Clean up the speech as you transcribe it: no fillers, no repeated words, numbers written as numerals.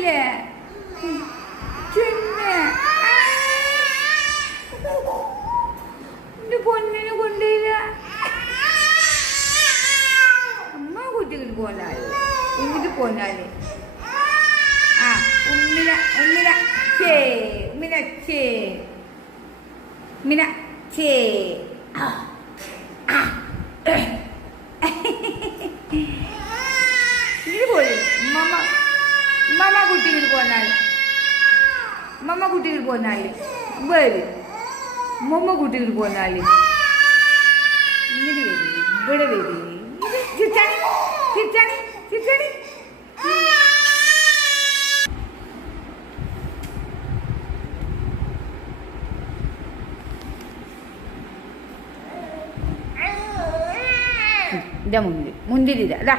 കൊണ്ടോയില്ലേ എന്റെ പൊന്നിനെ കൊണ്ടോയില്ല. അമ്മ കുട്ടികൾ പോന്നാല് ഉമ്മിക്ക് പോന്നാല് ആ ഉമ്മിന ഉമ്മിന ചേ ഉമ്മിന ചേ ഉമ്മിന ചേ ഇത് പോയി ഉമ്മ ഉമ്മ കുട്ടികൾ പോന്നാല് ഉമ്മ കുട്ടികൾ പോന്നാല് വരും ഉമ്മ കുട്ടികൾ പോന്നാല് ഇങ്ങനെ വരി ഇവിടെ വരി ചിരിച്ചാണി ചിരിച്ചാണി ചിരിച്ചാണി ഇതാ മുന്തിരി മുന്തിരി ഇതാ